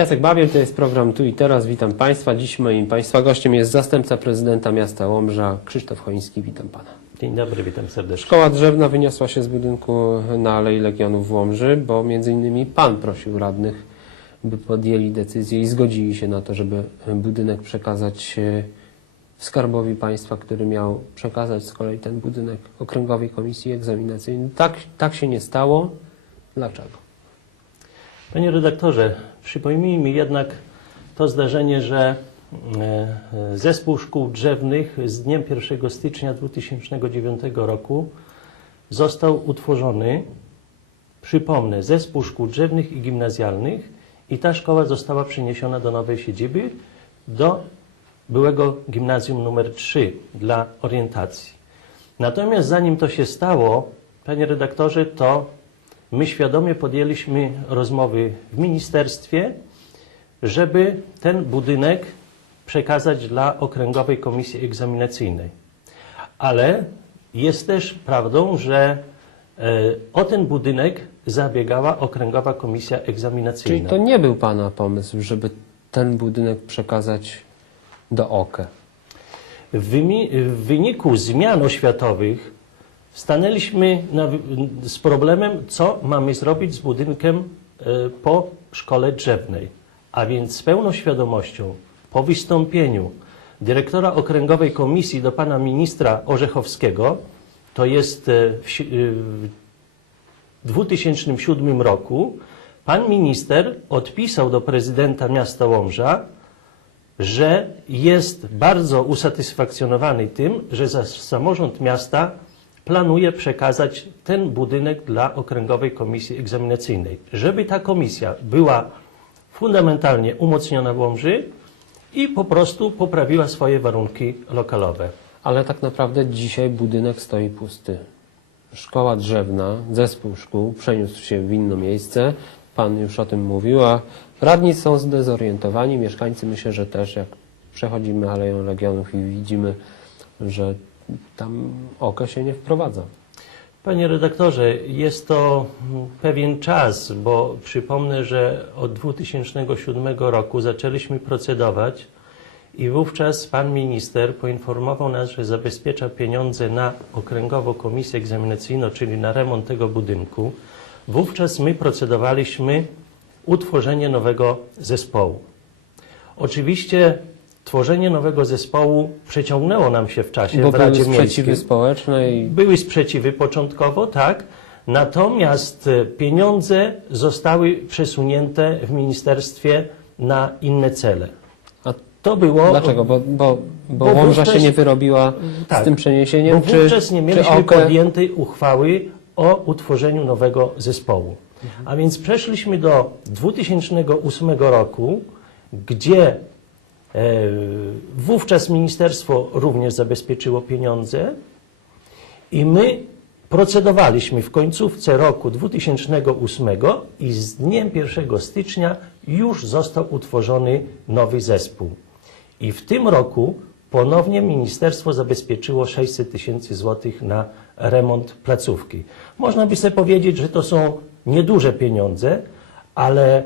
Jacek Babiel, to jest program Tu i Teraz. Witam Państwa. Dziś moim Państwa gościem jest zastępca prezydenta miasta Łomża, Krzysztof Choński. Witam Pana. Dzień dobry, witam serdecznie. Szkoła drzewna wyniosła się z budynku na Alei Legionów w Łomży, bo między innymi Pan prosił radnych, by podjęli decyzję i zgodzili się na to, żeby budynek przekazać e, Skarbowi Państwa, który miał przekazać z kolei ten budynek Okręgowej Komisji Egzaminacyjnej. Tak, tak się nie stało. Dlaczego? Panie redaktorze, przypomnijmy jednak to zdarzenie, że e, Zespół Szkół Drzewnych z dniem 1 stycznia 2009 roku został utworzony, przypomnę, Zespół Szkół Drzewnych i Gimnazjalnych i ta szkoła została przeniesiona do nowej siedziby, do byłego gimnazjum numer 3 dla orientacji. Natomiast zanim to się stało, panie redaktorze, to my świadomie podjęliśmy rozmowy w ministerstwie, żeby ten budynek przekazać dla Okręgowej Komisji Egzaminacyjnej. Ale jest też prawdą, że e, o ten budynek zabiegała Okręgowa Komisja Czyli Egzaminacyjna. to nie był Pana pomysł, żeby ten budynek przekazać do OKE. W wyniku zmian oświatowych stanęliśmy na, z problemem, co mamy zrobić z budynkiem e, po szkole drzewnej. A więc z pełną świadomością, po wystąpieniu dyrektora Okręgowej Komisji do pana ministra Orzechowskiego, to jest e, w, si- e, w 2007 roku, pan minister odpisał do prezydenta miasta Łomża, że jest bardzo usatysfakcjonowany tym, że za samorząd miasta planuje przekazać ten budynek dla Okręgowej Komisji Egzaminacyjnej. Żeby ta komisja była fundamentalnie umocniona w Łomży i po prostu poprawiła swoje warunki lokalowe. Ale tak naprawdę dzisiaj budynek stoi pusty. Szkoła drzewna, zespół szkół przeniósł się w inne miejsce. Pan już o tym mówił, a radni są zdezorientowani, mieszkańcy myślę, że też jak przechodzimy Aleją Legionów i widzimy, że tam OKE się nie wprowadza. Panie redaktorze, jest to pewien czas, bo przypomnę, że od 2007 roku zaczęliśmy procedować i wówczas pan minister poinformował nas, że zabezpiecza pieniądze na okręgową komisję egzaminacyjną, czyli na remont tego budynku. Wówczas my procedowaliśmy utworzenie nowego zespołu. Oczywiście tworzenie nowego zespołu przeciągnęło nam się w czasie Bo w Radzie były sprzeciwy Miejskiej. społeczne i Były sprzeciwy początkowo, tak. Natomiast e, pieniądze zostały przesunięte w ministerstwie na inne cele. a To było. dlaczego? Bo, bo, bo, Bo Łomża się nie wyrobiła Tak. z tym przeniesieniem? Bo czy, wówczas nie czy mieliśmy OKE podjętej uchwały o utworzeniu nowego zespołu. Mhm. A więc przeszliśmy do 2008 roku, gdzie wówczas ministerstwo również zabezpieczyło pieniądze i my procedowaliśmy w końcówce roku 2008 i z dniem 1 stycznia już został utworzony nowy zespół. I w tym roku ponownie ministerstwo zabezpieczyło 600 tysięcy złotych na remont placówki. Można by sobie powiedzieć, że to są nieduże pieniądze, ale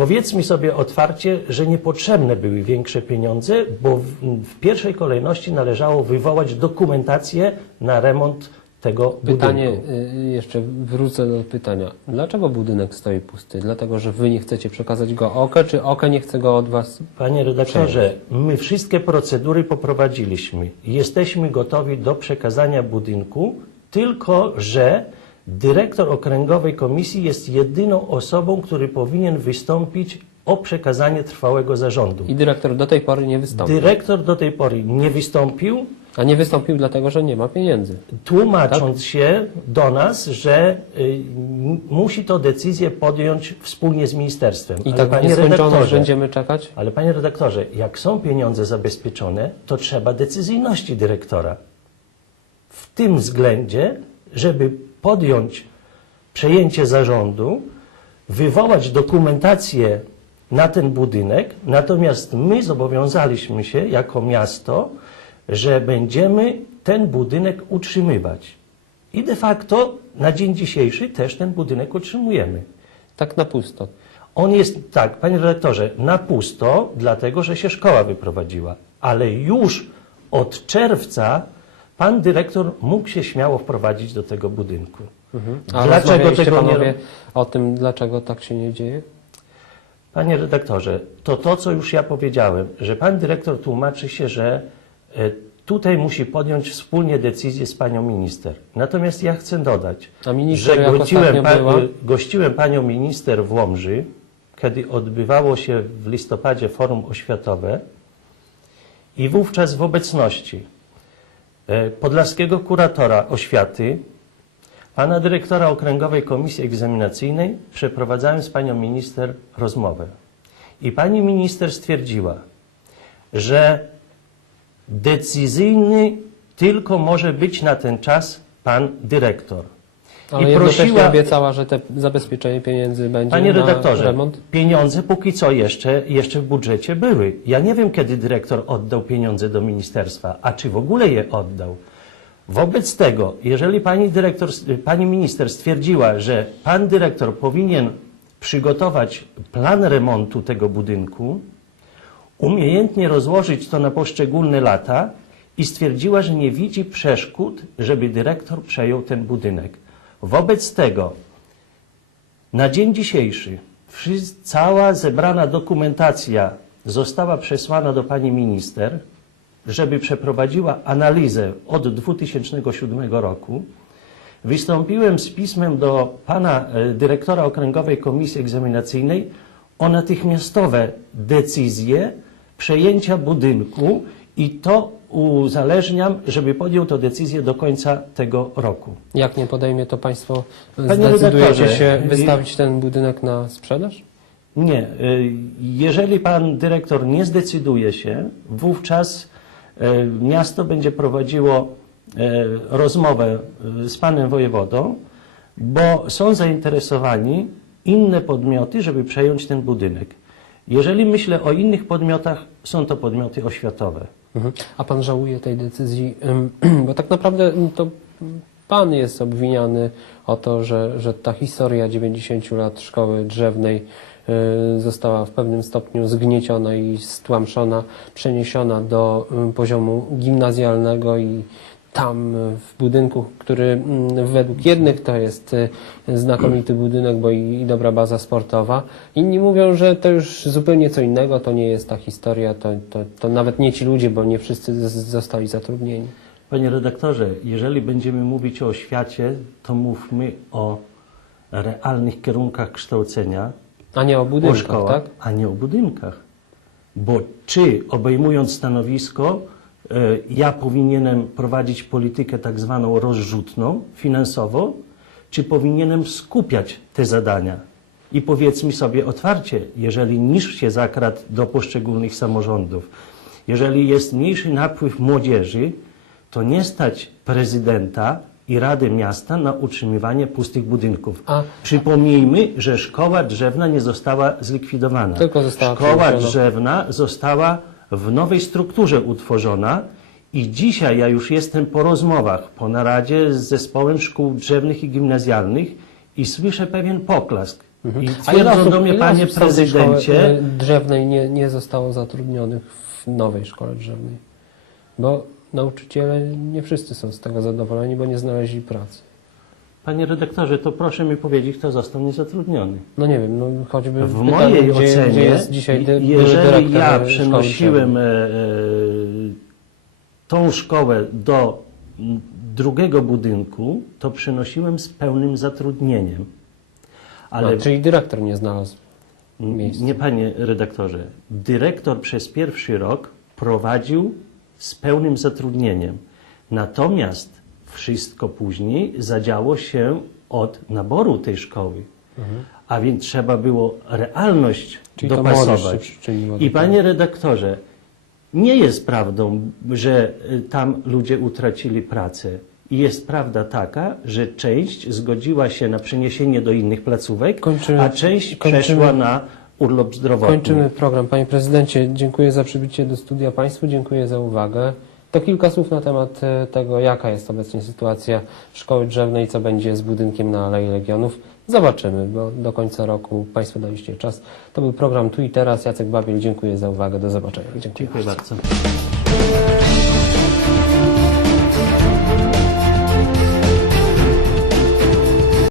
powiedzmy sobie otwarcie, że niepotrzebne były większe pieniądze, bo w, w pierwszej kolejności należało wywołać dokumentację na remont tego Pytanie, budynku. y, jeszcze wrócę do pytania. Dlaczego budynek stoi pusty? Dlatego, że wy nie chcecie przekazać go OKE, czy OKE nie chce go od was? Panie redaktorze, my wszystkie procedury poprowadziliśmy. Jesteśmy gotowi do przekazania budynku, tylko że dyrektor okręgowej komisji jest jedyną osobą, który powinien wystąpić o przekazanie trwałego zarządu. I dyrektor do tej pory nie wystąpił. Dyrektor do tej pory nie wystąpił, A nie wystąpił dlatego, że nie ma pieniędzy. tłumacząc się do nas, że y, musi to decyzję podjąć wspólnie z ministerstwem. I Ale tak panie nieskończoność redaktorze, będziemy czekać? Ale panie redaktorze, jak są pieniądze zabezpieczone, to trzeba decyzyjności dyrektora. W tym względzie, żeby podjąć przejęcie zarządu, wywołać dokumentację na ten budynek, natomiast my zobowiązaliśmy się jako miasto, że będziemy ten budynek utrzymywać. I de facto na dzień dzisiejszy też ten budynek utrzymujemy. Tak na pusto. On jest, tak, panie redaktorze, na pusto, dlatego że się szkoła wyprowadziła. Ale już od czerwca pan dyrektor mógł się śmiało wprowadzić do tego budynku. A Dlaczego tego nie panowie robi? o tym, dlaczego tak się nie dzieje? Panie redaktorze, to to, co już ja powiedziałem, że pan dyrektor tłumaczy się, że e, tutaj musi podjąć wspólnie decyzję z panią minister. Natomiast ja chcę dodać, że gościłem, była? e, gościłem panią minister w Łomży, kiedy odbywało się w listopadzie forum oświatowe i wówczas w obecności podlaskiego kuratora oświaty, pana dyrektora Okręgowej Komisji Egzaminacyjnej przeprowadzałem z panią minister rozmowę. I pani minister stwierdziła, że decyzyjny tylko może być na ten czas pan dyrektor. Ale I prosiła, obiecała, że te zabezpieczenie pieniędzy będzie panie na redaktorze, remont. pieniądze póki co jeszcze, jeszcze w budżecie były. Ja nie wiem, kiedy dyrektor oddał pieniądze do ministerstwa, a czy w ogóle je oddał. Wobec tego, jeżeli pani, dyrektor, pani minister stwierdziła, że pan dyrektor powinien przygotować plan remontu tego budynku, umiejętnie rozłożyć to na poszczególne lata i stwierdziła, że nie widzi przeszkód, żeby dyrektor przejął ten budynek. Wobec tego na dzień dzisiejszy cała zebrana dokumentacja została przesłana do pani minister, żeby przeprowadziła analizę od 2007 roku. Wystąpiłem z pismem do pana e, dyrektora Okręgowej Komisji Egzaminacyjnej o natychmiastowe decyzje przejęcia budynku i to uzależniam, żeby podjął to decyzję do końca tego roku. Jak nie podejmie, to państwo Panie zdecydujecie się y- wystawić ten budynek na sprzedaż? Nie. y, Jeżeli pan dyrektor nie zdecyduje się, wówczas y, miasto będzie prowadziło rozmowę z panem wojewodą, bo są zainteresowani inne podmioty, żeby przejąć ten budynek. Jeżeli myślę o innych podmiotach, są to podmioty oświatowe. Mhm. A pan żałuje tej decyzji? Bo tak naprawdę ym, to pan jest obwiniany o to, że, że ta historia 90 lat szkoły drzewnej y, została w pewnym stopniu zgnieciona i stłamszona, przeniesiona do y, poziomu gimnazjalnego i tam w budynku, który mm, według jednych to jest y, znakomity budynek, bo i, dobra baza sportowa. Inni mówią, że to już zupełnie co innego, to nie jest ta historia, to, to, to nawet nie ci ludzie, bo nie wszyscy zostali zatrudnieni. Panie redaktorze, jeżeli będziemy mówić o oświacie, to mówmy o realnych kierunkach kształcenia, A nie o o budynkach, szkołach, tak? a nie o budynkach. Bo czy obejmując stanowisko, ja powinienem prowadzić politykę tak zwaną rozrzutną finansowo, czy powinienem skupiać te zadania? I powiedzmy sobie otwarcie, jeżeli niż się zakradł do poszczególnych samorządów, jeżeli jest mniejszy napływ młodzieży, to nie stać prezydenta i Rady Miasta na utrzymywanie pustych budynków. A- Przypomnijmy, że szkoła drzewna nie została zlikwidowana. Tylko została Szkoła przeniesiona. drzewna została w nowej strukturze utworzona i dzisiaj ja już jestem po rozmowach, po naradzie z zespołem szkół drzewnych i gimnazjalnych i słyszę pewien poklask. I Mhm. ile twierdzą do mnie, panie prezydencie, y, drzewnej nie, nie zostało zatrudnionych w nowej szkole drzewnej. Bo nauczyciele nie wszyscy są z tego zadowoleni, bo nie znaleźli pracy. Panie redaktorze, to proszę mi powiedzieć, kto został niezatrudniony. No nie wiem, no choćby W pytanie, mojej gdzie, ocenie, gdzie jest dzisiaj dy, jeżeli ja drzewnej. e, e, tą szkołę do drugiego budynku, to przenosiłem z pełnym zatrudnieniem. Ale A, czyli dyrektor nie znalazł miejsca. nie panie redaktorze, dyrektor przez pierwszy rok prowadził z pełnym zatrudnieniem. Natomiast wszystko później zadziało się od naboru tej szkoły. A więc trzeba było realność Mhm. Czyli dopasować. I tego. panie redaktorze, nie jest prawdą, że y, tam ludzie utracili pracę. I jest prawda taka, że część zgodziła się na przeniesienie do innych placówek, Kończymy- a część kończymy- przeszła na urlop zdrowotny. Kończymy program. Panie prezydencie, dziękuję za przybycie do studia Państwu, dziękuję za uwagę To kilka słów na temat e, tego, jaka jest obecnie sytuacja szkoły drzewnej, co będzie z budynkiem na Alei Legionów. Zobaczymy, bo do końca roku Państwo daliście czas. To był program Tu i Teraz. Jacek Babiel, dziękuję za uwagę. Do zobaczenia. Dziękuję. Dziękuję bardzo.